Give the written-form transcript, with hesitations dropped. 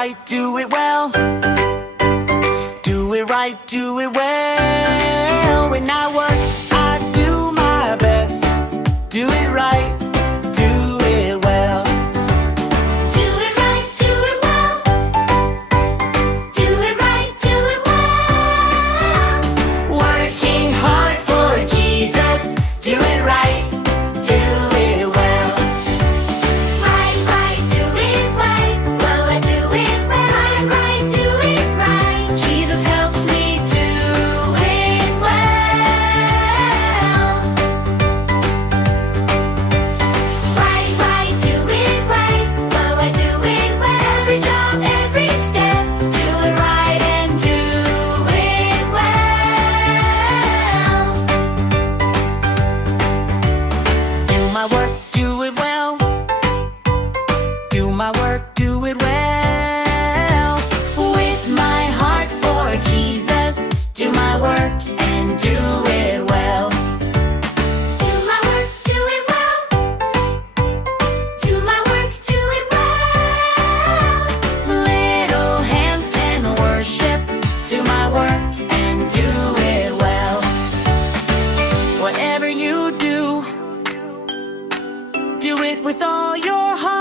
right, do it well. Do it right, do it well. When I work, I do my best. Do it right, do it well. Do it right, do it well. Do it right, do it well. Working hard for Jesus. Do it right, do it well. Right, right, do it right. Well, I do it right, right, do it right. Jesus helps me do it well. Right, right, do it right. Well, I do it well. Every job, every step, do it right and do it well. Do my work, do it well. Do my work, do it well. With my heart for Jesus. Do my work and do it well. Do my work, do it well. Do my work, do it well. Little hands can worship. Do my work and do it well. Whatever you do, do it with all your heart.